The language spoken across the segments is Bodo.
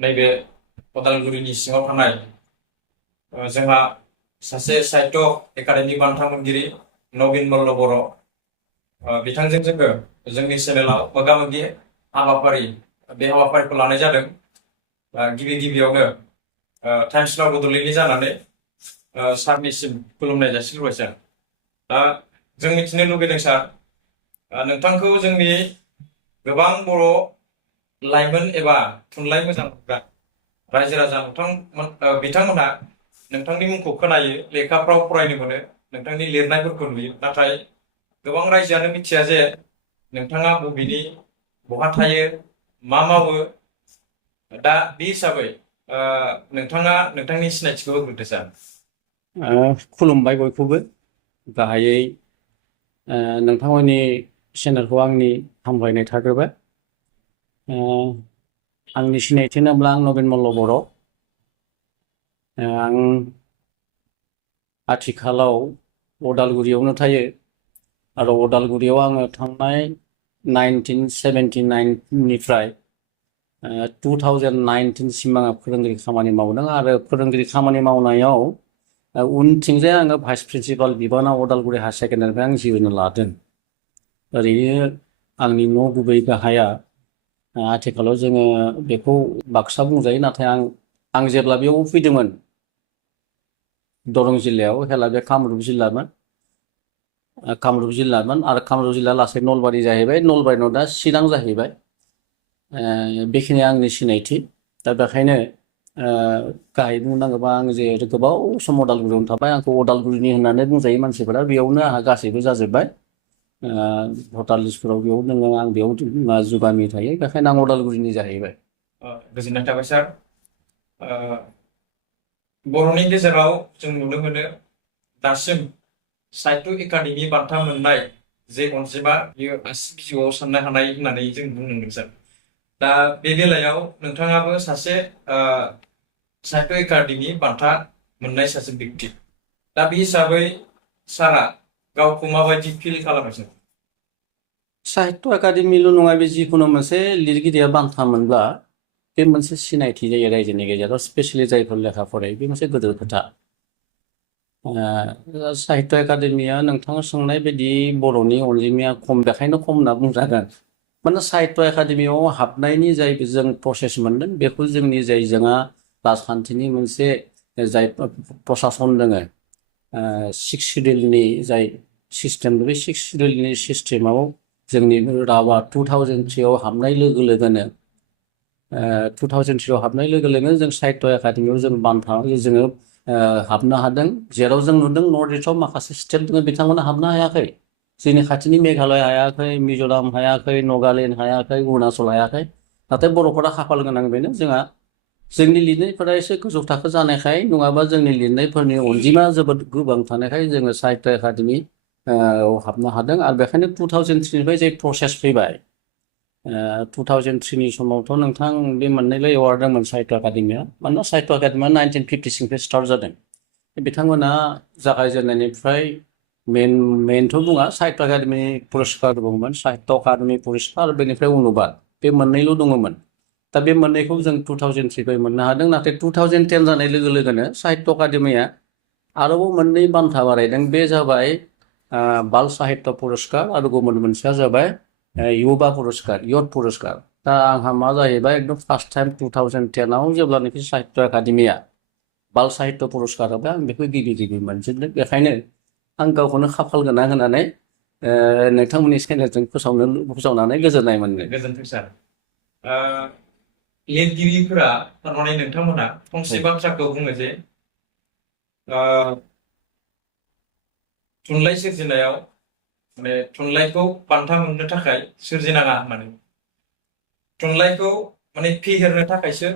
नैबे उदालगुरिनि सिङाव थानाय जोंहा सासे साहित्य एकाडेमि बान्था मोनगिरि नवीन मल्ल बर' बिथांजों जोङो जोंनि चेनेलाव मोगा-मोगि हाबाफारि बे हाबाफारिखौ लानाय जादों। गिबियावनो टाइम्स नाव बड'लेण्डनि जानानै सारनिसिम खुलुमनाय जासिग्रोबाय सार। जों मिथिनो लुगैदों सार, नोंथांखौ जोंनि गोबां बर' लाइमोन एबा थुनलाइ मोजां मोनग्रा रायजो राजा बिथांमोनहा नोंथांनि मुंखौ खोनायो, लेखाफ्राव फरायनो मोनो, नोंथांनि लिरनायफोरखौ नुयो, नाथाय गोबां रायजोआनो मिथिया जे नोंथाङा बबेनि, बहा थायो, मा मावो। दा बे हिसाबै नोंथाङा नोंथांनि सिनायथिखौ होग्रोदो सार। खुलुमबाय बयखौबो। गाहायै नोंथांमोननि चेनेलखौ आंनि हामलायनाय थाग्रोबाय। आंनि सिनायथि होनोब्ला आं नवीन मल्ल बर'। आं आथिखालाव उदालगुरियावनो थायो आरो उदालगुरियाव आङो थांनाय 1979निफ्राय 2019 सिम आङो फोरोंगिरि खामानि मावदों आरो फोरोंगिरि खामानि मावनायाव उनथिंजाय आङो भाइस प्रिन्सिपाल बिबानाव उदालगुरि हायार सेकेन्डारिनिफ्राय आं जिरायनो लादों। ओरैनो आंनि न' गुबै गाहाया आथिखालाव जोङो बेखौ बाक्सा बुंजायो, नाथाय आं जेब्ला बेयाव फैदोंमोन दरं जिल्लायाव, हेला बे कामरुप जिल्लामोन आरो कामरुप जिल्ला लासै नलबारि जाहैबाय, नलबारिनाव दा चिरां जाहैबाय। बेखिनि आंनि सिनायथि। दा बेखायनो गाहाय बुंनांगौबा आं जे गोबाव सम उदालगुरियावनो थाबाय, आंखौ उदालगुरिनि होननानै बुंजायो मानसिफोरा। बेयावनो आंहा गासैबो जाजोब्बाय। भटार लिस्टफोराव बेयाव दङ, आं बेयाव जुगामि थायो, बेखायनो आं उदालगुरिनि जाहैबाय। गोजोननाय थाबाय सार। बर'नि गेजेराव जों नुनो मोनो दासिम साहित्य एकाडेमि बान्था मोननाय जे अनजिमा, बेयो आसि बिजौआव साननो हानाय होननानै जों बुंनांगोन सार। दा बे बेलायाव नोंथाङाबो सासे साहित्य एकाडेमि बान्था मोननाय सासे व्यक्ति। दा बे हिसाबै सारा गावखौ माबायदि फिल खालामो सार? साहित्य एकाडेमिल' नङा, बे जिखुनु मोनसे लिरगिरिया बान्था मोनब्ला बे मोनसे सिनायथि जायो रायजोनि गेजेराव, स्पेसियेलि जायफोर लेखा फरायो। बे मोनसे गिदिर खोथा। साहित्य एकाडेमिया नोंथाङा सोंनाय बायदि बर'नि अनजिमाया खम, बेखायनो खम होनना बुंजागोन। माने साहित्य एकाडेमियाव हाबनायनि जाय जों प्रसेस मोनदों, बेखौ जोंनि जाय जोंहा राजखान्थिनि मोनसे जाय प्रसासन दङ, 6 सिडिउलनि जाय सिस्टेम, बे 6 सिडिउलनि सिस्टेमाव जोंनि रावा 2003 हाबनाय लोगो लोगोनो 2003 हाबनाय लोगो लोगोनो जों साहित्य एकाडेमियाव जों बान्था जोङो हाबनो हादों। जेराव जों नुदों नर्थ इस्टआव माखासे स्टेट दङ, बिथांमोना हाबनो हायाखै। जोंनि खाथिनि मेघालय हायाखै, मिज'राम हायाखै, नागालेण्ड हायाखै, अरुणाचल हायाखै। नाथाय बर'फोरा खाफाल गोनां बेनो, जोंनि लिरनायफोरा एसे गोजौ थाखो जानायखाय, नङाबा जोंनि लिरनायफोरनि अनजिमा जोबोद गोबां थानायखाय जोङो साहित्य एकाडेमि हाबनो हादों। आरो बेखायनो 2003निफ्राय जे प्रसेस फैबाय, 2003नि समावथ' नोंथां बे मोननैल' एवार्ड दंमोन साहित्य एकाडेमिया। मानोना साहित्य एकाडेमिया 1956निफ्राय स्टार्ट जादों। बिथांमोना जागायजेननायनिफ्राय मेनथ' बुङा, साहित्य एकाडेमि पुरस्कार दङमोन, साहित्य एकाडेमि पुरस्कार, आरो बेनिफ्राय अनुबाद, बे मोननैल' दङमोन। दा बे मोननैखौ जों 2003निफ्राय मोननो हादों। नाथाय 2010 जानाय लोगो लोगोनो साहित्य एकाडेमिया आरोबाव मोननै बान्था बारायदों। बे जाबाय बाल साहित्य पुरस्कार, आरो गुबुन मोनसेया जाबाय युवा पुरस्कार, युथ पुरस्कार। दा आंहा मा जाहैबाय, एकदम फार्स्ट टाइम 2010आव जेब्लानाखि साहित्य एकाडेमिया बाल साहित्य पुरस्कार होबाय, आं बेखौ गिबि मोनजेनदों। बेखायनो आं गावखौनो खाफाल गोनां होनानै नोंथांमोननि चेनेलजों फोसावनानै गोजोननाय मोनदों। गोजोन्थों सार। लिरगिरिफोरा थारमाने नोंथांमोना फंसे बाथ्राखौ बुङो जे थुनलाइ सोरजिनायाव माने थुनलाइखौ बान्था मोननो थाखाय सोरजिनाङा होननानै, थुनलाइखौ माने फेहेरनो थाखायसो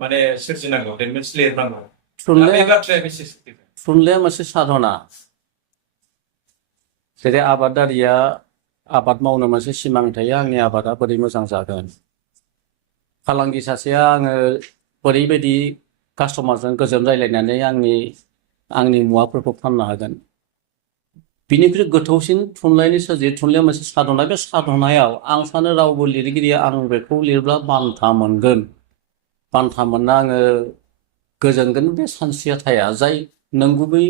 माने सोरजिनांगौ, देट मिन्स लिरनांगौ। बे बाथ्राया बेसे सैथो? थुनलाइया मोनसे साधना। जेरै आबादारिया आबाद मावनो मोनसे सिमां थायो, आंनि आबादा बोरै मोजां जागोन। फालांगि सासेया आङो बोरैबायदि कास्टमारजों गोजोन रायलायनानै आंनि मुवाफोरखौ फाननो हागोन। बिनिख्रुइ गोथौसिन थुनलाइनि थुनलाइया मोनसे साधना। बे साधनायाव आं सानो रावबो लिरगिरिया आं बेखौ लिरब्ला बान्था मोनगोन बान्था मोनना आङो गोजोनगोन बे सानस्रिया थाया जाय नंगुबै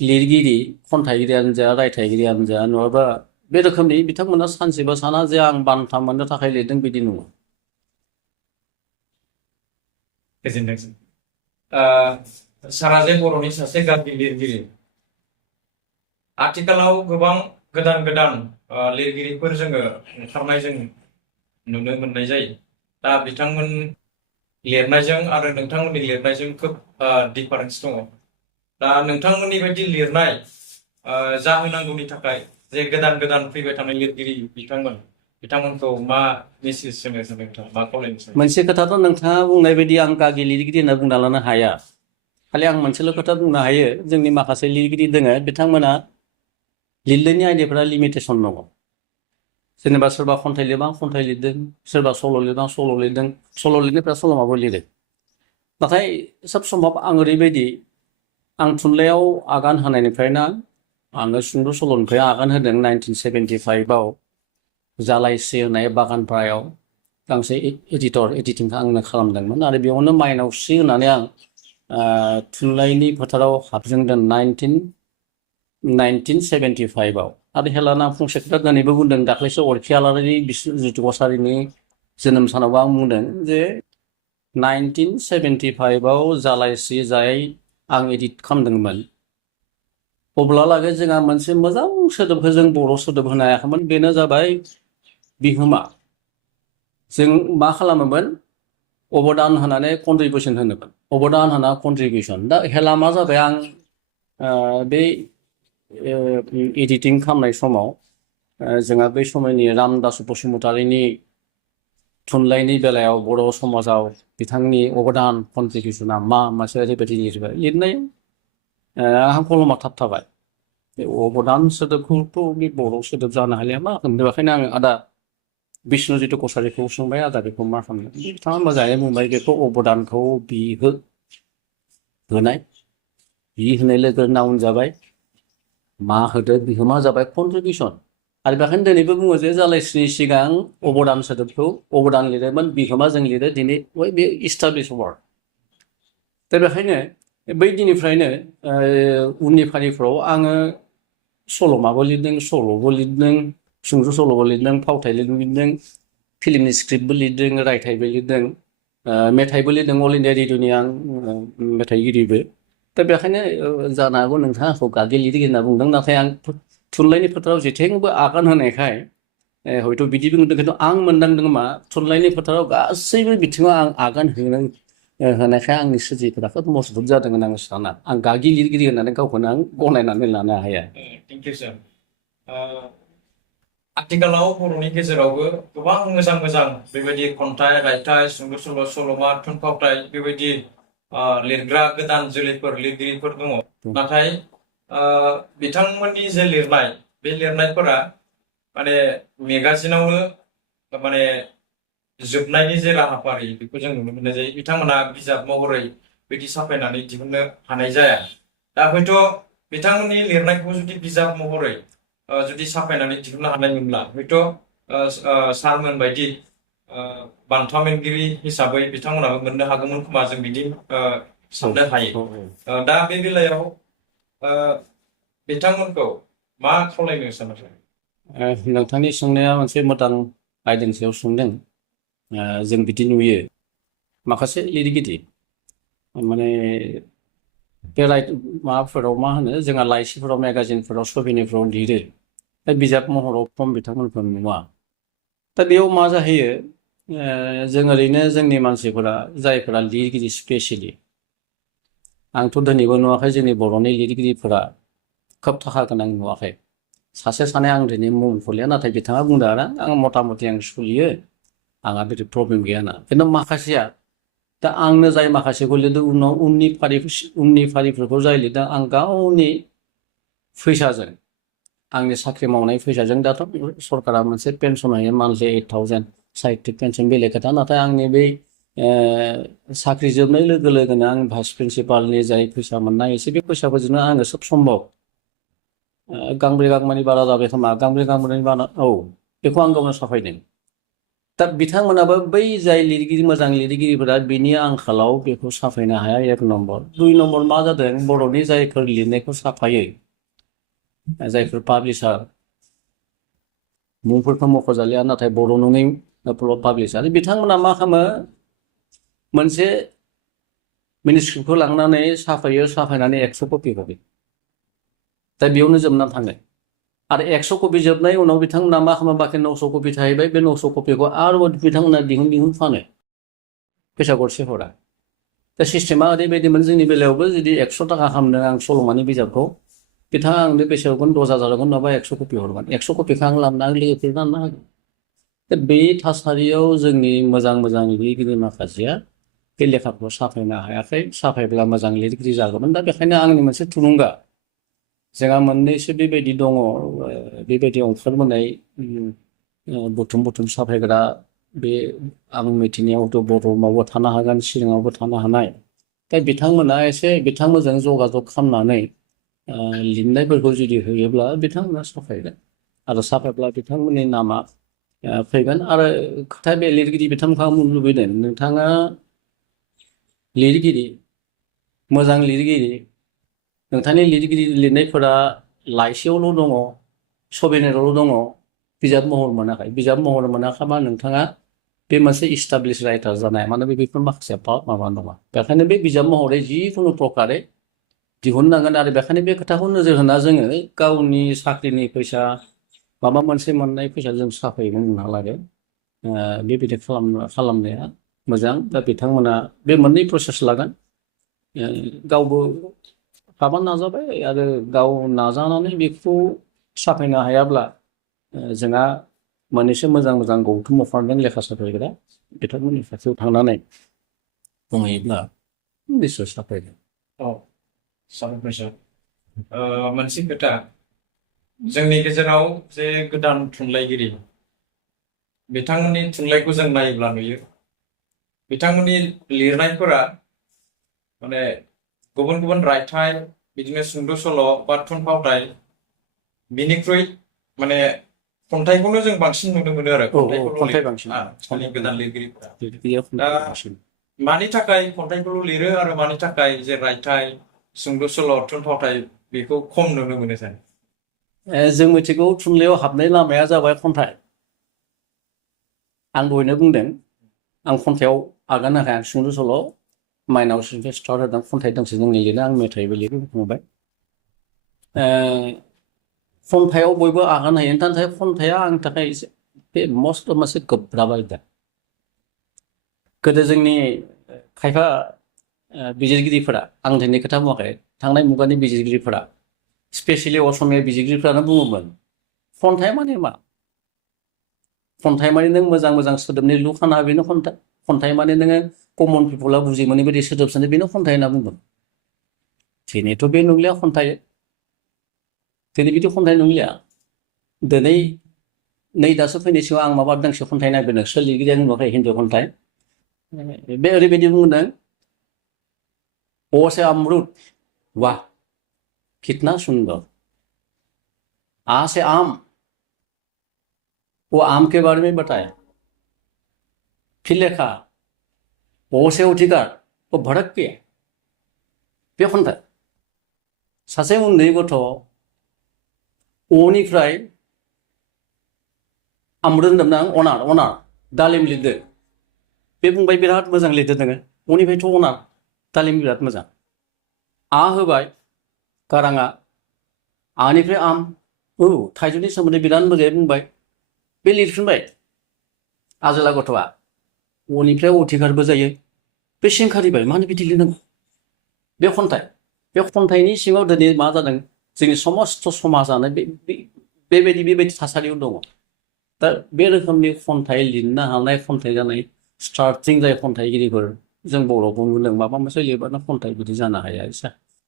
लिरगिरि खन्थाइगिरियानो जा रायथाइगिरियानो जा नङाबा बे रोखोमनि बिथांमोना सानसेबो साना जे आं बान्था मोननो थाखाय लिरदों बिदि नङा गोजोनथोंसै सारा जे बर'नि सासे गागि लिरगिरि आथिखालाव गोबां गोदान गोदान लिरगिरिफोर जोङो ओंखारनाय जों नुनो मोननाय जायो दा बिथांमोन लिरनायजों आरो नोंथांमोननि लिरनायजों खोब डिफारेन्स दङ दा नोंथांमोननि बायदि लिरनाय जाहोनांगौनि थाखाय जे गोदान गोदान फैबाय थानाय लिरगिरि बिथांमोनखौ मा मेसेज होनो सानो नोंथाङा मा खावलायनो सानो मोनसे खोथाथ' नोंथाङा बुंनाय बायदि आं गागि लिरगिरि होनना बुंना लानो हाया खालि आं मोनसेल' खोथा बुंनो हायो जोंनि माखासे लिरगिरि दोङो बिथांमोना लिरनायनि आयदाफोरा लिमिटेसन दङ जेनेबा सोरबा खन्थाइ लिरबा खन्थाइ लिरदों सोरबा सल' लिरबा सल' लिरदों सल' लिरनायफ्रा सल'माबो लिरो नाथाय सब सम्भब आं ओरैबायदि आं थुनलाइयाव आगान होनायनिफ्रायनो आङो सुंद' सल'निफ्राय आगान होदों 1975आव जालायसे होनाय बागानपारायाव गांसे एडिटिंखौ आंनो खालामदोंमोन आरो बेयावनो माइनाव सि होनानै आं थुनलाइनि फोथाराव हाबजेनदों 1975आव आरो हेलाना फंसे खोथा दिनैबो बुंदों दाख्लैसो अरखि आलारि बिस्वजित कसारिनि जोनोम सानावबो आं बुंदों जे 1975आव जालायसे जाय आं एडिट खालामदोंमोन अब्लालागै जोंहा मोनसे मोजां सोदोबखौ जों बर' सोदोब होनो हायाखैमोन बेनो जाबाय बिहोमा जों मा खालामोमोन अबदान होनानै कन्ट्रिबिउसन होनोमोन अबदान होना कन्ट्रिबिउसन दा हेला मा जाबाय आं बे एडिटिं खालामनाय समाव जोंहा बै समयनि रामदास बसुमतारीनि थुनलाइनि बेलायाव बर' समाजाव बिथांनि अबदान कन्ट्रिबिउसना मा मोनसे ओरैबायदि लिरनाय आंहा कलमा थाबथाबाय बे अबदान सोदोबखौथ' बे बर' सोदोब जानो हालिया मा बेखायनो आङो आदा बिष्णुजित कसारिखौ सोंबाय आदा बेखौ मा खालामनो बिथाङा मोजाङै बुंबाय बेखौ अबदानखौ होनाय बि होनाय लोगो नाउन जाबाय मा होदो बिहोमा जाबाय कन्ट्रिबिउसन आरो बेखायनो दिनैबो बुङो जे जालायस्रिनि सिगां अबदान सोदोबखौ अबदान लिरोमोन बिहोमा जों लिरो दिनै बे इस्टाब्लिश वार्ड दा बेखायनो बै दिननिफ्रायनो उननि फारिफ्राव आङो सल'माबो लिरदों सल'बो लिरदों सुंद' सल'बो लिरदों फावथाइ लिरदों फिल्मनि स्क्रिप्टबो लिरदों रायथाइबो लिरदों मेथाइबो लिरदों अल इन्डिया रेडिअनि आं मेथाइगिरिबो दा बेखायनो जानो हागौ नोंथाङा आंखौ गागि लिरगिरि होनना बुंदों नाथाय आं थुनलाइनि फोथाराव जेथिंबो आगान होनायखाय हयथ' बिदि बुंदों खिन्थु आं मोनदांदों मा थुनलाइनि फोथाराव गासैबो बिथिङाव आं आगान होनायखाय आंनि सोरजिफोरा खोब मजबुत जादों होनना आं साना आं गागि लिरगिरि होननानै गावखौनो आं गनायनानै लानो हाया थेंक इउ सार आथिखालाव बर'नि गेजेरावबो गोबां मोजां मोजां बेबायदि खन्थाइ रायथाइ सुंद' सल' सल'मा थुनफावथाइ बेबायदि लिरग्रा गोदान जोलैफोर लिरगिरिफोर दङ नाथाय बिथांमोननि जे लिरनाय बे लिरनायफोरा माने मेगाजिनावनो माने जोबनायनि जे राहाफारि बेखौ जों नुनो मोननाय जायो बिथांमोना बिजाब महरै बिदि साफायनानै दिहुननो हानाय जाया दा हयथ' बिथांमोननि लिरनायखौ जुदि बिजाब महरै जुदि साफायनानै दिहुननो हानायमोनब्ला हयथ' सारमोन बायदि बान्था मोनगिरि हिसाबै बिथांमोनाबो मोननो हागौमोन खोमा जों बिदि साननो हायो दा बे बेलायाव बिथांमोनखौ मा खावलायनो सानो नोंथांनि सोंनाया मोनसे मोजां आयदानि सायाव सोंदों जों बिदि नुयो माखासे लिरगिरि माने बे माबाफोराव मा होनो जोंहा लाइसिफोराव मेगाजिनफोराव सबिनिफोराव लिरो दा बिजाब महराव खम बिथांमोनखौ नुवा दा बेयाव मा जाहैयो जों ओरैनो जोंनि मानसिफोरा जायफोरा लिरगिरि स्पेसियेलि आंथ' दिनैबो नुवाखै जोंनि बर'नि लिरगिरिफोरा खोब थाखा गोनां नुवाखै सासे सानै आं दिनै मुं फलिया नाथाय बिथाङा बुंदों आरो आं मथा मथि आं सोलियो आंहा बिदि प्रब्लेम गैया ना खिन्थु माखासेया दा आंनो जाय माखासेखौ लिरदों उनाव उननि फारिफोरखौ जाय लिरदों आं गावनि फैसाजों आंनि साख्रि मावनाय फैसाजों दाथ' सरकारा मोनसे पेन्सन होयो मान्थलि 8,000 साहित्य पेन्सन बेलेग खोथा नाथाय आंनि बै साख्रि जोबनाय लोगो लोगोनो आं भाइस प्रिन्सिपालनि जाय फैसा मोननाय एसे बे फैसाफोरजोंनो आङो सब सम्भब गांब्रै गांबानि बारा जाबाय खोमा गांब्रै गांबानि बारा औ बेखौ आं गावनो साफायदों दा बिथांमोनाबो बै जाय लिरगिरि मोजां लिरगिरिफोरा बिनि आंखालाव बेखौ साफायनो हाया 1 नम्बर 2 नम्बर मा जादों बर'नि जायफोर लिरनायखौ साफायो जायफोर पाब्लिसार मुंफोरखौ मख'जालिया नाथाय बर' नङै पाब्लिसार बिथांमोना मा खालामो मोनसे मेनुस्क्रिप्टखौ लांनानै साफायनानै 100 कपि हरो दा बेयावनो जोबनानै थाङो आरो 100 कपि जोबनाय उनाव बिथांमोना मा खालामो बाखि 900 कपि थाहैबाय बे 900 कपिखौ आरोबाव बिथांमोना दिहुन फानो फैसा गरसे हरा दा सिस्टेमा ओरैबायदिमोन जोंनि बेलायावबो जुदि 100 थाखा खालामदों आं सल'मानि बिजाबखौ बिथाङा आंनो बेसे हरगोन 10,000 हरगोन नङाबा 100 कपि हरगोन 100 कपिखौ आं लाबोनानै लोगोसे रानना होगोन दा बे थासारियाव जोंनि मोजां लिरगिरि माखासेया बे लेखाखौ साफायनो हायाखै साफायब्ला मोजां लिरगिरि जागौमोन दा बेखायनो आंनि मोनसे थुलुंगा जोंहा मोननैसो बेबायदि दङ बेबायदि ओंखारबोनाय बुथुम साफायग्रा बे आं मिथिनायावथ' बर'आवबो थानो हागोन चिराङावबो थानो हानाय दा बिथांमोना एसे बिथांमोनजों जगाजग खालामनानै लिरनायफोरखौ जुदि होयोब्ला बिथांमोना साफायगोन आरो साफायब्ला बिथांमोननि नामा फैगोन आरो खोथाया बे लिरगिरि बिथांमोनखौ आं बुंनो लुबैदों नोंथाङा लिरगिरि मोजां लिरगिरि नोंथांनि लिरगिरि लिरनायफोरा लाइसियावल' दङ सबिनेरावल' दङ बिजाब महर मोनाखै बिजाब महर मोनाखैबा नोंथाङा बे मोनसे इस्टाब्लिश राइटार जानाय माने बेफोर माखासे माबा नङा बेखायनो बे बिजाब महरै जिखुनु प्रकारै दिहुननांगोन आरो बेखायनो बे खोथाखौ नोजोर होना जोङो गावनि साख्रिनि फैसा माबा मोनसे मोननाय फैसा जों साफायगोन होनहालागै बेबायदि खालामनाया मोजां दा बिथांमोना बे मोननै प्रसेस लागोन गावबो माबा नाजाबाय आरो गाव नाजानानै बेखौ साफायनो हायाब्ला जोंहा मोननैसो मोजां गौथुम अफारदों लेखा साफायग्रा बिथांमोननि खाथियाव थांनानै बुंहैयोब्ला निस्सय साफायगोन साबायखर मोनसे खोथा जोंनि गेजेराव जे गोदान थुनलाइगिरि बिथांमोननि थुनलाइखौ जों नायोब्ला नुयो बिथांमोननि लिरनायफोरा माने गुबुन रायथाइ बिदिनो सुंद' सल' बा थुनफावथाइ बिनिख्रुइ माने खन्थाइखौनो जों बांसिन नुनो मोनो आरो खन्थाइ बांसिन गोदान लिरगिरिफोरा दा मानि थाखाय खन्थाइखौल' लिरो आरो मानि थाखाय जे रायथाइ सुंद' सल' थुनफावथाइ बेखौ खम नुनो मोनो जों जों मिथिगौ थुनलाइयाव हाबनाय लामाया जाबाय खन्थाइ आं दहायनो बुंदों आं खन्थाइयाव आगान होखाया सुंद' सल' माइनाव स्टार्ट होदों खन्थाइ दोंसे जोंनि लिरो आं मेथाइबो लिरो बुंबाय खन्थाइयाव बयबो आगान होयो नाथाय खन्थाइया आंनि थाखाय बे मस्ट मोनसे गोब्राब आयदा गोदो जोंनि खायफा बिजिरगिरिफोरा आं दिनै खोथा बुङाखै थांनाय मुगानि बिजिरगिरिफोरा स्पेसियेलि असमिया बिजिरगिरिफ्रानो बुङोमोन खन्थाइ माने मा खन्थाइ माने नों मोजां सोदोबनि लु खाना बेनो खन्थाइ माने नोङो कमन पिपला बुजि मोनै बायदि सोदोब सानो बेनो खन्थाइ होनना बुंगोन दिनैथ' बे नंलिया खन्थाइ दिनै बिदि खन्थाइ नंलिया दिनै नै दासो फैनाय सिगां आं माबा दोंसे खन्थाइ नागिरदों सोर लिरगिरिया नुवाखै हिन्दु खन्थाइ बे ओरैबायदि बुंदों ओ से अमृत वाह कितना सुंदर आ से आम वो आम के बारे में बताया फिर लिखा ओ से अधिकार वो भड़क के बे खन्थाइ सासे उन्दै गथ' अनिफ्राय अमृत होनदोंमोन आं अनार दालिम लिरदो बे बुंबाय बिराद मोजां लिरदो नोङो अनिफ्रायथ' अनार दालिम बिराद मोजां आ होबाय गाराङा आनिफ्राय आम थाइजौनि सोमोन्दै बिराद मोजाङै बुंबाय बे लिरफिनबाय आजोला गथ'आ अनिफ्राय अधिकारबो जायो बे सिंखारिबाय मानो बिदि लिरनांगौ बे खन्थाइनि सिङाव दिनै मा जादों जोंनि समस्त समाजानो बेबायदि थासारियाव दङ दा बे रोखोमनि खन्थाइ लिरनो हानाय खन्थाइ जानाय स्टार्टिं जाय खन्थाइगिरिफोर जों बर'खौ नुदों माबा मोनसे लिरबानो खन्थाइ बिदि जानो हाया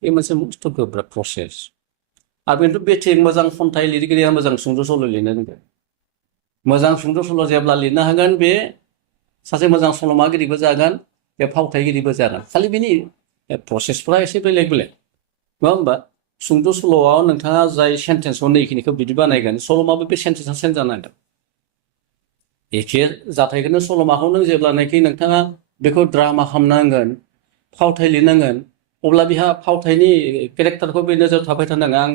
बे मोनसे मस्थ' गोब्राब प्रसेस आरो बेथ' बेथे मोजां खन्थाइ लिरगिरिया मोजां सुंद' सल' लिरनो रोंगोन मोजां सुंद' सल' जेब्ला लिरनो हागोन बे सासे मोजां सल'मागिरिबो जागोन बे फावथाइगिरिबो जागोन खालि बिनि प्रसेसफ्रा एसे बेलेग नङा होमबा सुंद' सल'आव नोंथाङा जाय सेन्टेन्सआव नैखिनिखौ बिदि बानायगोन सल'माबो बे सेन्टेन्सआ सेन्स जानांगोन एखे जाथायखौनो सल'माखौ नों जेब्लानाखि नोंथाङा बेखौ ड्रामा खालामनांगोन फावथाय लिरनांगोन अब्ला बेहा फावथायनि केरेक्टारखौ बे नोजोर थाबाय थानांगोन आं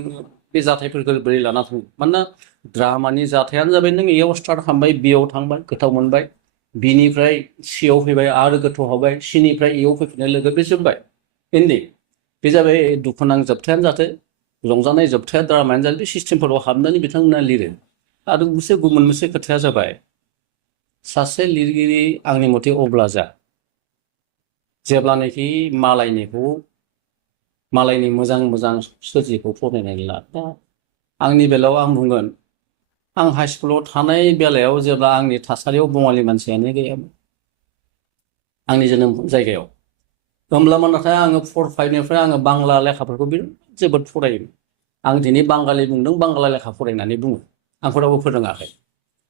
बे जाथायफोरखौ बोरै लाना थाङो मानोना ड्रामानि जाथायानो जाबाय नों एयाव स्टार्ट खालामबाय बियाव थांबाय गोथाव मोनबाय बिनिफ्राय सियाव फैबाय आरो गोथाव हाबाय सिनिफ्राय इयाव फैफिननाय लोगो बे जोब्बाय एन्डिं बे जाबाय दुखुनां जोबथायानो जाथो रंजानाय जोबथाया ड्रामायानो जाथो बे सिस्टेमफोराव हाबनानै बिथांमोना लिरो आरो गुबुन मोनसे खोथाया जाबाय सासे लिरगिरि आंनि मथे अब्ला जेब्लानाखि मालायनि मोजां सोरजिखौ फरायनानै ला दा आंनि बेलायाव आं बुंगोन आं हाइ स्कुलाव थानाय बेलायाव जेब्ला आंनि थासारियाव बङालि मानसियानो गैयामोन आंनि जोनोम जायगायाव होमब्लाबो नाथाय आङो 4-5निफ्राय आङो बांला लेखाफोरखौ जोबोद फरायोमोन आं दिनै बांगालि बुंदों बांला लेखा फरायनानै बुङो आंखौ रावबो फोरोङाखै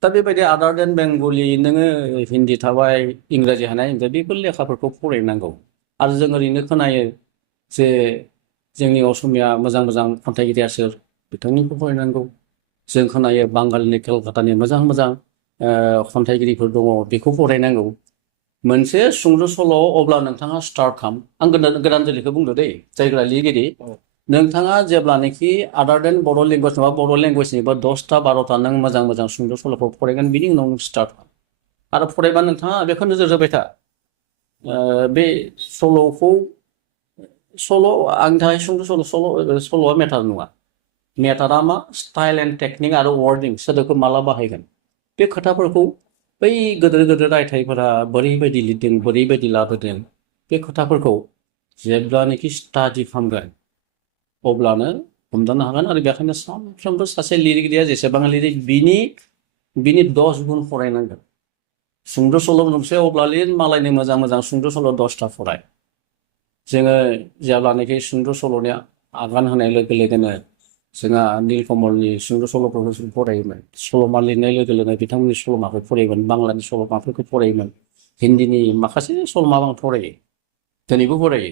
दा बेबायदि आदार देन बेंगलि नोङो हिन्दी थाबाय इंराजि हानाय बेफोर लेखाफोरखौ फरायनांगौ आरो जों ओरैनो खोनायो जे जोंनि असमिया मोजां खन्थाइगिरिया सोर बिथांनिखौ फरायनांगौ जों खोनायो बांगालनि केलकातानि मोजां खन्थाइगिरिफोर दङ बेखौ फरायनांगौ मोनसे सुंद' सल' अब्ला नोंथाङा स्टार्ट खालाम आं गोदान जोलैखौ बुंदो दै जायग्रा लिरगिरि नोंथाङा जेब्लानाखि आदार देन बर' लेंगुवेज नङा बर' लेंगुवेजनिबो 10-12 नों मोजां सुंद' सल'खौ फरायगोन बिनि उनाव नों स्टार्ट खालाम आरो फरायबा नोंथाङा बेखौ नोजोर होबाय था बे सल' आंनि थाखाय सुंद' सल'आ मेटार नङा मेटारा मा स्टाइल एन्ड टेकनिक आरो वार्डिं सोदोबखौ माला बाहायगोन बे खोथाफोरखौ बै गोदोर रायथाइफोरा बोरैबायदि लिरदों बोरैबायदि लाबोदों बे खोथाफोरखौ जेब्लानाखि स्टाडि खालामगोन अब्लानो हमदांनो हागोन आरो बेखायनो सानफ्रोमबो सासे लिरगिरिया जेसेबां लिरो बिनि 10 गुन फरायनांगोन सुंद' सल' मोनसे अब्ला लिर मालायनि मोजां सुंद' सल' 10टा फराय जोङो जेब्लानाखि सुंद' सल'नि आगान होनाय लोगो लोगोनो जोंहा नीलकमलनि सुंद' सल'फोरखौ जों फरायोमोन सल'मा लिरनाय लोगो लोगो बिथांमोननि सल'माखौ फरायोमोन बांलानि सल'माफोरखौ फरायोमोन हिन्दीनि माखासे सल'मा आं फरायो दिनैबो फरायो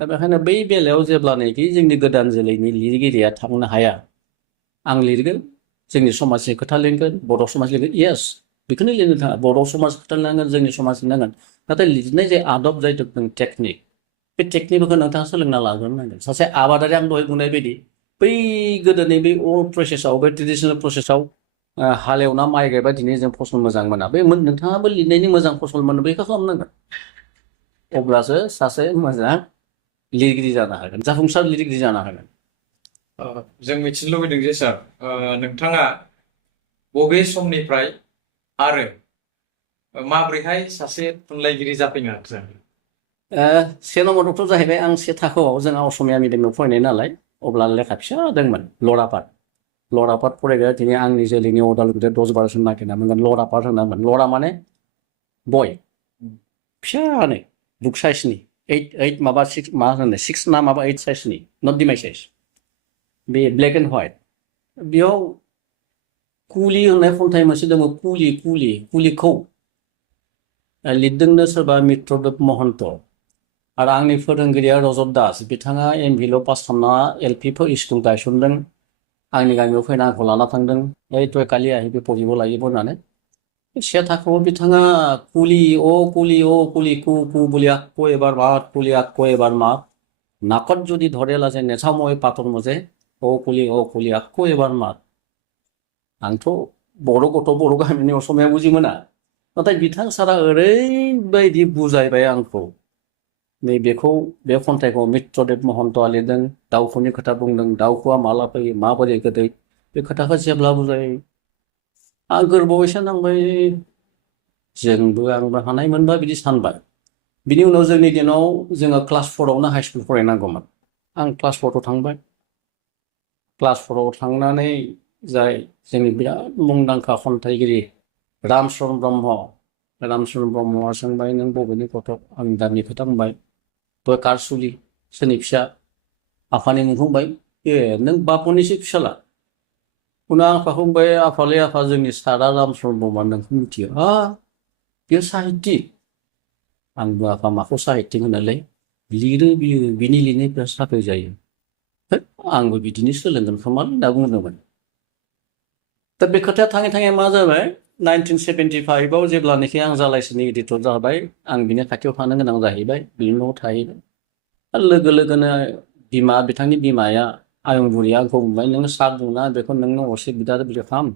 दा बेखायनो बै बेलायाव जेब्लानाखि जोंनि गोदान जोलैनि लिरगिरिया थांनो हाया आं लिरगोन जोंनि समाजनि खोथा लिरगोन बर' समाज लिरगोन येस बेखौनो लिरनो थाङा बर' समाज खोथा लिरनांगोन जोंनि समाज लिरनांगोन नाथाय लिरनाय जे आदब जायदों टेकनिक बे टेकनिकफोरखौ नोंथाङा सोलोंना लाग्रोनांगोन सासे आबादारि आं दहाय बुंनाय बायदि बै गोदोनि बे अल्ड प्रसेसआव बे ट्रेडिसनेल प्रसेसआव हालेवना माइ गायबा दिनै जों फसल मोजां मोना बे नोंथाङाबो लिरनायनि मोजां फसल मोनो बेखौ खालामनांगोन अब्लासो सासे मोजां लिरगिरि जानो हागोन जाफुंसार लिरगिरि जानो हागोन जों मिथिनो लुबैदों जे सार नोंथाङा बबे समनिफ्राय आरो माब्रैहाय सासे थुनलाइगिरि जाफैनो हाखो से नम्बरावथ' जाहैबाय आं 1 थाखोआव जोंहा असमिया मिडियामाव फरायनाय नालाय अब्ला लेखा फिसा दंमोन लरापाट फरायग्राया दिनै आंनि जोलैनि अदालगुरियाव 10-12 नागिरना मोनगोन लरापाट होनामोन लरा माने बय फिसानो बुक साइजनि 8 माबा 6 मा होनो 6 ना माबा 8 साइजनि नट डिमाइ साइज बे ब्लेक एन्ड व्हाइट बेयाव कुलि होननाय खन्थाइ मोनसे दङ कुलिखौ लिरदोंनो सोरबा मित्रदेब महन्त आरो आंनि फोरोंगिरिया रजत दास बिथाङा एमभिल' पास खालामना एलपि स्कुल गायसनदों आंनि गामियाव फैना आंखौ लाना थांदों ओइ तय कालि बे पलिबो लायोबो होननानै 1 थाखोआव बिथाङा कुलि कु বুলি আকৌ এবাৰ মাত কুলি আকৌ এবাৰ মাত নাকত যদি ধৰে লাজে নেচা মই পাতৰ মজে কুলি আকৌ এবাৰ मात आंथ' बर' गथ' बर' गामिनि असमिया बुजि मोना नाथाय बिथां सारा ओरैबायदि बुजायबाय आंखौ नैबेखौ बे खन्थाइखौ मित्रदेब महन्तआ लिरदों दाउखौनि खोथा बुंदों दाउखौआ माला फैयो माबोरै गोदै बे खोथाखौ जेब्ला बुजायो आं गोरबोआव एसे नांबाय जोंबो आंबो हानाय मोनबा बिदि सानबाय बिनि उनाव जोंनि दिनाव जोङो क्लास 4आवनो हाइ स्कुल फरायनांगौमोन आं क्लास 4आव थांबाय क्लास 4आव थांनानै जाय जोंनि बिराद मुंदांखा खन्थाइगिरि रामचरण ब्रह्मआ सोंबाय नों बबेनि गथ' आंनि गामिनि खोथा बुंबाय बे कारसुलि सोरनि फिसा आफानि मुंखौ बुंबाय नों बापुनिसो फिसाला उनाव आफाखौ बुंबाय आफालै आफा जोंनि सारा रामचरण ब्रह्मआ नोंखौ मिथियो बेयो साहित्यिक आंबो आफा माखौ साहित्यिक होनोलै लिरो बियो बिनि लिरनायफ्रा साफाय जायो आंबो बिदिनो सोलोंगोन खोमा होनना बुंदोंमोन दा बे खोथाया थाङै मा जाबाय 1975 आव जेब्लानोखि आं जालायसोनि एडिटर जाबाय आं बिनि खाथियाव थानो गोनां जाहैबाय बिनि न'आव थाहैबाय आरो लोगो लोगोनो बिथांनि बिमाया आयं बुरिया आंखौ बुंबाय नों सा बुंना बेखौ नोंनो असे बिदा बिदा खालाम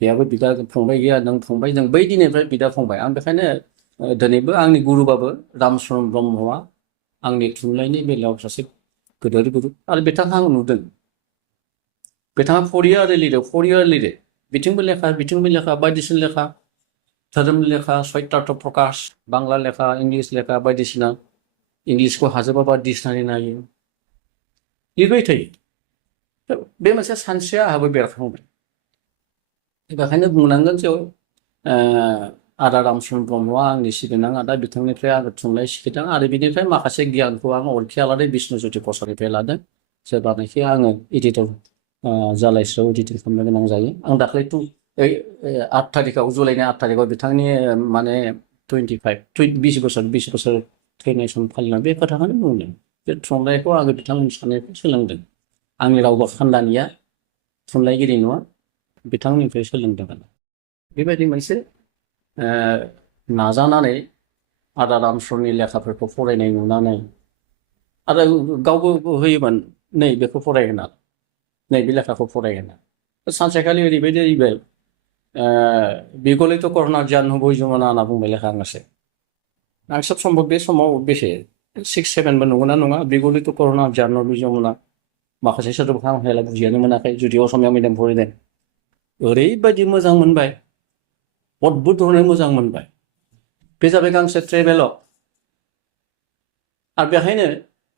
बेयाबो बिदा फंबाय गैया नों फंबाय जों बै दिननिफ्राय बिदा फंबाय आं बेखायनो दिनैबो आंनि गुरुबाबो रामचरण ब्रह्मआ आंनि थुनलाइनि बेलायाव सासे गोदोर गुरु आरो बिथांखौ आं नुदों बिथाङा 4 इयार लिरो बिथिंबो लेखा बायदिसिना लेखा धोरोम लेखा सत्यार्थ प्रकाश बांला लेखा इंलिस लेखा बायदिसिना इंलिसखौ हाजोबाबा डिक्सनारि नायो लिरबाय थायो बे मोनसे सानस्रिया आहाबो बेरखांबाय बेखायनो बुंनांगोन जे आदा रामचरण ब्रह्मआ आंनि सिबिनां आदा बिथांनिफ्राय आङो थुनलाइ सिखिदों आरो बिनिफ्राय माखासे गियानखौ आं अरखि आलादा बिष्णु ज्योति प्रसादनिफ्राय लादों जेब्लानाखि आङो एडिटर जालायस्रायाव एडिटिं खालामनो गोनां जायो आं दाख्लै 8 थारिखआव जुलाइनि 8 थारिखआव बिथांनि माने 20 बोसोर थैनाय सम फालिनाय बे खोथाखौनो बुंदों बे थुनलाइखौ आङो बिथांमोननि साननायखौ सोलोंदों आंनि रावबो खान्दानिया थुनलाइगिरि नङा बिथांनिफ्राय सोलोंदों बेबायदि मोनसे नाजानानै आदा रामचरणनि लेखाफोरखौ फरायनाय नुनानै आरो गावबो होयोमोन नै बेखौ फरायहोना नै बे लेखाखौ फरायहोना सानसेखालि ओरैबायदि जाहैबाय बिगलित करना गियान हुबै जमुना होनना बुंबाय लेखा गांसे आं सब सम्भब बे समाव बेसे 6-7 बो नंगौना नङा बिगलित करना गियान हुबै जमुना माखासे सोदोबखौ आं हेला बुजियानो मोनाखै जुदि असमिया मिडियाम फरायदों ओरैबायदि मोजां मोनबाय अद्भुत धरनै मोजां मोनबाय बे जाबाय गांसे ट्रेभेलग आरो बेखायनो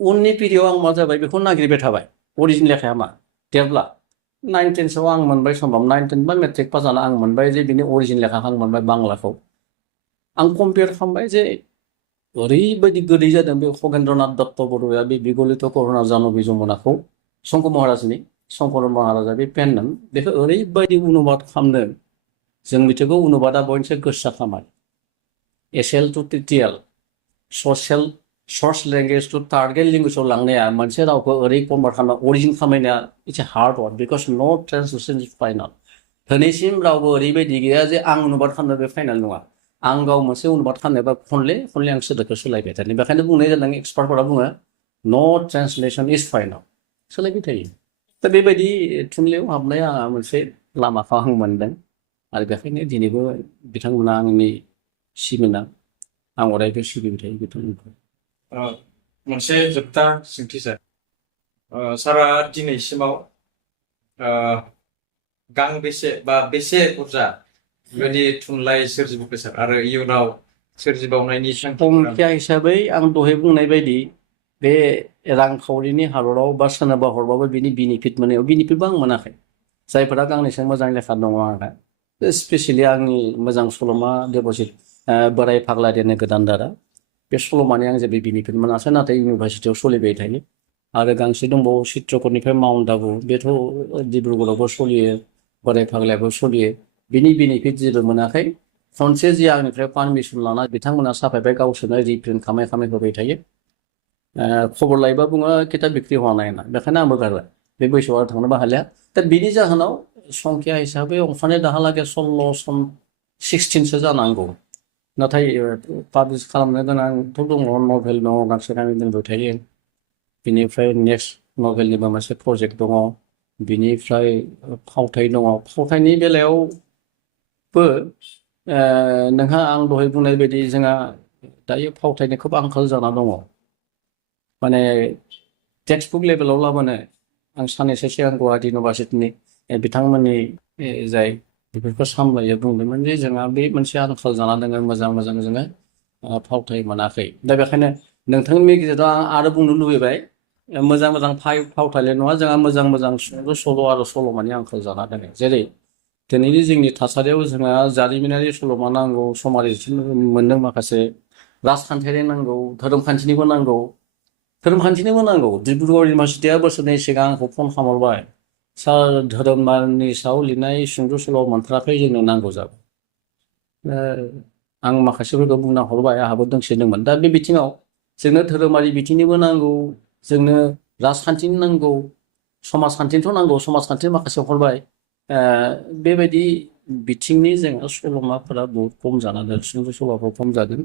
उननि पिरियडआव आं मा जाबाय बेखौ नागिरबाय थाबाय अरिजिनेल लेखाया मा देरब्ला 19 आव आं मोनबाय सम्भब 19 बा मेट्रिक पास जाना आं मोनबाय जे बिनि अरिजिनेल लेखाखौ आं मोनबाय बांलाखौ आं कम्पेयार खालामबाय जे ओरैबायदि गोदै जादों बे खगेन्द्रनाथ दत्त बरुआ बे बिगलित करना गियान हुबै जमुनाखौ शंकर महाराजा बे पेनमोन बेखौ ओरैबायदि अनुबाद खालामदों जों मिथिगौ अनुबादा बयनिफ्राय गोसा खामानि एसएल टु टिटिएल ससियेल सर्स लेंगुवेज टु टारगेट लेंगुवेजाव लांनाया मोनसे रावखौ ओरै कन्भार्ट खालामना अरिजिन खामायनाया it's a hard work because no translation is final दिनैसिम रावबो ओरैबायदि गैया जे आं अनुबाद खालामनो बे फाइनाल नङा आं गाव मोनसे अनुबाद खालामनोबा खनले आं सोदोबखौ सोलायबाय थायो बेखायनो बुंनाय जादों एक्सपार्टफोरा बुङो नो ट्रान्सलेसन इज फाइनाल सोलायबाय थायो दा बेबायदि थुनलाइयाव हाबनाया मोनसे लामाखौ आं मोनदों आरो बेखायनो दिनैबो बिथांमोना आंनि सिबिनां आं अरायबो सिबिबाय थायो बिथांमोनखौ मोनसे जोबथा सोंथि सार सारा दिनैसिमाव गांबेसे बा बेसे बुरजा बेबायदि थुनलाइ सोरजिबोखो सार आरो इयुनाव सोरजिबावनायनि संख्या हिसाबै आं दहाय बुंनाय बायदि बे रांखावरिनि हालोदाव बा सोरनोबा हरबाबो बिनि बेनिफिट मोननायाव बेनिफिटबो आं मोनाखै जायफोरा गांनैसो मोजां लेखा दङ आंहा स्पेसियेलि आंनि मोजां सल'मा देबजित बोराय फाग्ला देरनो गोदान दारा बे सल'मानि आं जेबो बेनिफिट मोनासै नाथाय इउनिभारसिटियाव सोलिबाय थायो आरो गांसे दंबावो चित्रकटनिफ्राय माउन्ट आबु बेथ' डिब्रुगड़आवबो सोलियो बोराय फाग्लायाबो सोलियो बिनि बेनिफिट जेबो मोनाखै खनसे जे आंनिफ्राय पारमिसन लाना बिथांमोना साफायबाय गावसोरनो रिप्रिन्ट खालामै होबाय थायो खबर लायोबा बुङो किताब बिक्रि हवा नाय होनना बेखायनो आंबो गारबाय बे बैसोआव थांनोबो हालिया दा बिनि जाहोनाव संख्या हिसाबै अंखानाय दाहालागै 16-16सो जानांगौ नाथाय पाब्लिश खालामनो गोनांथ' दङ नभेल दङ गांसे गांनै दोनबाय थायो बिनिफ्राय नेक्स्ट नभेलनिबो मोनसे प्रजेक्ट दङ बिनिफ्राय फावथाय दङ फावथायनि बेलायावबो नोंहा आं दहाय बुंनाय बायदि जोंहा दायो फावथायनि खोब आंखाल जाना दङ माने टेक्सट बुक लेभेलाव लाबोनो आं साननैसो सिगां गुवाहाटि इउनिभारसिटिनि बिथांमोननि जाय बेफोरखौ सामलायो बुंदोंमोन जे जोंहा बे मोनसे आंखाल जाना दङ मोजां जोङो फावथाय मोनाखै दा बेखायनो नोंथांनि गेजेराव आं आरो बुंनो लुबैबाय मोजां फावथायल नङा जोंहा मोजां सुंद' सल' आरो सल'मानि आंखाल जाना दङ जेरै दिनैनि जोंनि थासारियाव जोंहा जारिमिनारि सल'मा नांगौ समारि मोनदों माखासे राजखान्थियारि नांगौ धोरोमखान्थिनिबो नांगौ डिब्रुगड़ इउनिभारसिटिया बोसोरनै सिगां आंखौ फन खालामहरबाय सार धोरोमनि सायाव लिरनाय सुंद' सल' मोनथाराखै जोंनो नांगौ जाबाय आं माखासेफोरखौ बुंना हरबाय आंहाबो दोंसे दंमोन दा बे बिथिङाव जोंनो धोरोमारि बिथिंनिबो नांगौ जोंनो राजखान्थिनि नांगौ समाजखान्थिनिथ' नांगौ समाजखान्थि माखासे हरबाय बेबायदि बिथिंनि जोंहा सल'माफोरा बहुत खम जाना दं सुंद' सल'फोरा खम जादों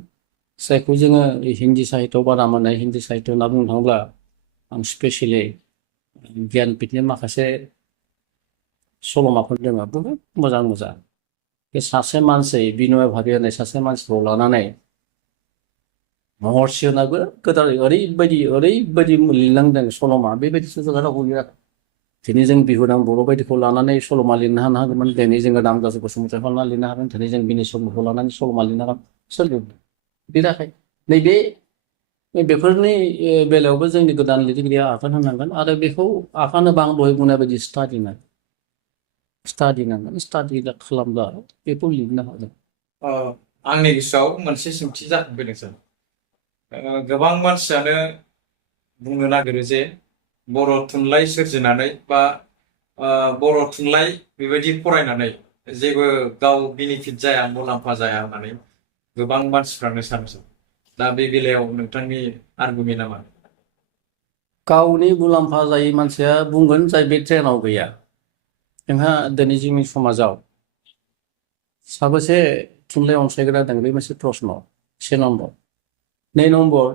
जायखौ जोङो हिन्दी साहित्य बारा मोननाय हिन्दी साहित्य होनना बुंनो थाङोब्ला आं स्पेसियेलि गियानपीठनि माखासे सल'माफोर दङ बहुत मोजां मोजां बे सासे मानसि बिनय भाबे होननाय सासे मानसिखौ लानानै महर्षि होनाबो गोदान ओरैबायदि लिरलांदों सल'मा बेबायदिसो जोंहा रावबो गैया दिनै जों बिहुराम बर' बायदिखौ लानानै सल'मा लिरनो हानो हागौमोन दिनै जोङो रामदास बसुमतारीखौ लानानै लिरनो हागोन दिनै जों बिनि सल'माखौ लानानै सल'मा लिरनो हागोन सोर लिरदों लिराखै बेफोरनि बेलायावबो जोंनि गोदान लिरगिरिया आगान होनांगोन आरो बेखौ आगान होबा आं दहाय बुंनाय बायदि स्टाडि नांगोन स्टाडि खालामब्ला बेखौ लिरनो हागोन आंनि गोसोआव मोनसे सोंथि जाखांफैदों सार गोबां मानसियानो बुंनो नागिरो जे बर' थुनलाइ सोरजिनानै बा बर' थुनलाइ बेबायदि फरायनानै जेबो गाव बेनिफिट जाया मुलाम्फा जाया होननानै गोबां मानसिफ्रानो सानो सार दा बे बेलायाव नोंथांनि आर्गुमेन्टआ मा गावनि मुलाम्फा जायै मानसिया बुंगोन जाय बे ट्रेनाव गैया जोंहा दिनै जोंनि समाजाव साबेसे थुनलाइ अनसायग्रा दं बे मोनसे प्रश्न 1 नम्बर 2 नम्बर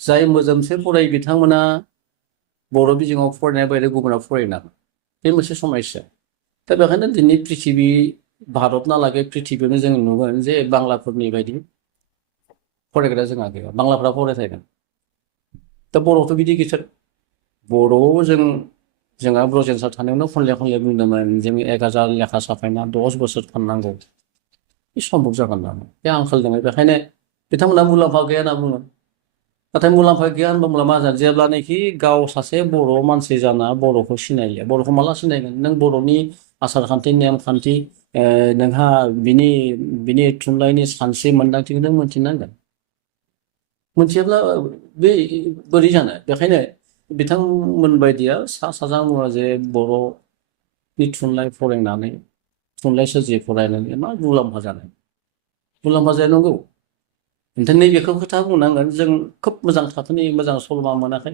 जाय मोजोमसे फरायो बिथांमोना बर' बिजोङाव फरायनाय बायदि गुबुनाव फरायना बे मोनसे समस्या दा बेखायनो दिनै पृथिबि भारतनालागै पृथिबियावनो जों नुगोन जे बांलाफोरनि बायदि फरायग्रा जोंहा गैया बांलाफ्रा फरायथायगोन दा बर'थ' बिदि गैथार बर'आव जोंहा ब्रजेन सार थानायावनो खनले बुंदोंमोन जों 1000 लेखा साफायना 10 बोसोर फाननांगौ बे सम्भब जागोन ना बे आंखाल दङ बेखायनो बिथांमोना मुलाम्फा गैया होनना बुङो नाथाय मुलाम्फा गैया होनबा मा जानो जेब्लानाखि गाव सासे बर' मानसि जाना बर'खौ सिनायलिया बर'खौ माला सिनायगोन नों बर'नि आसारखान्थि नेमखान्थि नोंहा बिनि थुनलाइनि सानस्रि मोन्दांथिखौ नों मोनथिनांगोन मोनथियाब्ला बे बोरै जानो बेखायनो बिथांमोन बायदिया साजा मुवा जे बर'नि थुनलाइ फरायनानै थुनलाइ सोरजि फरायनानै मा मुलाम्फा जानांगौ ओंखायनो नैबेखौ खोथा बुंनांगोन जों खोब मोजां थाखोनि मोजां सल'मा मोनाखै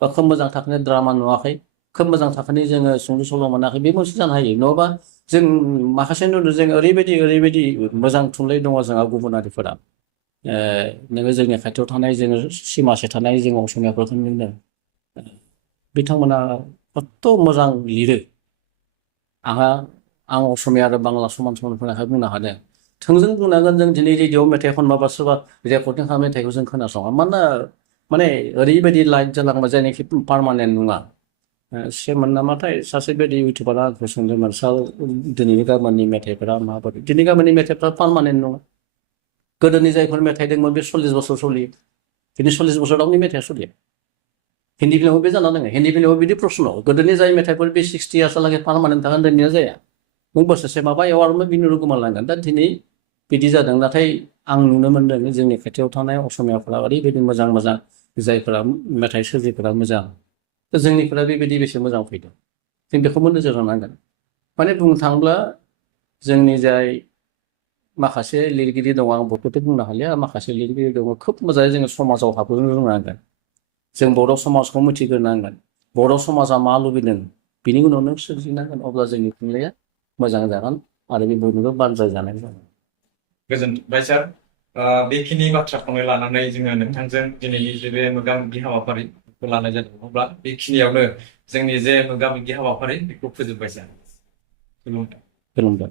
बा खोब मोजां थाखोनि ड्रामा नुवाखै खोब मोजां थाखोनि जोङो सुंद' सल' मोनाखै बे मोनसे जानो हायो नङाबा जों माखासे नुदों जों ओरैबायदि मोजां थुनलाइ दङ जोंहा गुबुन हारिफोरा नोङो जोंनि खाथियाव थानाय जोङो सिमासे थानाय जों असमियाफोरखौ नुदों बिथांमोना खथ' मोजां लिरो आं असमिया आरो बांला समान फरायनायखाय बुंनो हादों थोंजों बुंनांगोन जों दिनै रेडिअ मेथाइ खनबा सोरबा रेकर्डिं खालामनाय मेथाइखौ जों खोनासङा मानोना माने ओरैबायदि लाइट जालांबाय जायनाखि पार्मानेन्ट नङा सेमोन नामाथाय सासे बायदि इउटुबारा आंखौ सोंदोंमोन सार दिनैनि गाबोननि मेथाइफोरा माबायदि दिनै गाबोननि मेथाइफोरा पार्मानेन्ट नङा गोदोनि जायफोर मेथाइ दंमोन बे 40 बोसोर सोलियो दिनै 40 बोसोर दाउनि मेथाइआ सोलियो हिन्दी फिल्माव बे जाना दङ हिन्दी फिल्माव बिदि प्रश्न गोदोनि जाय मेथाइफोर बे 60 इयार्सहालागै पार्मानेन्ट थागोन दिनैया जाया नों बोसोरसे माबा एवार्डमोन बिनि उनाव गोमालांगोन दा दिनै बिदि जादों नाथाय आं नुनो मोन्दों जोंनि खाथियाव थानाय असमियाफोरा ओरैबायदि मोजां जायफोरा मेथाइ सोरजिफोरा मोजां दा जोंनिफोरा बेबायदि बेसे मोजां फैदों जों बेखौबो नोजोर होनांगोन माने बुंनो थाङोब्ला जोंनि जाय माखासे लिरगिरि दङ आं बेखौथ' बुंनो हालिया माखासे लिरगिरि दङ खोब मोजाङै जोङो समाजाव हाबनो रोंनांगोन जों बर' समाजखौ मिथिग्रोनांगोन बर' समाजा मा लुबैदों बिनि उनाव नों सोरजिनांगोन अब्ला जोंनि थुनलाइया मोजां जागोन आरो बे बयनिबो बानजाय जानाय जागोन गोजोनबाय सार बेखिनि बाथ्राखौनो लानानै जोङो नोंथांजों दिनैनि जे बे मोगा-मोगि हाबाफारिखौ लानाय जादों अब्ला बेखिनियावनो जोंनि जे मोगा-मोगि हाबाफारि बेखौ फोजोबबाय सार खुलुमबाय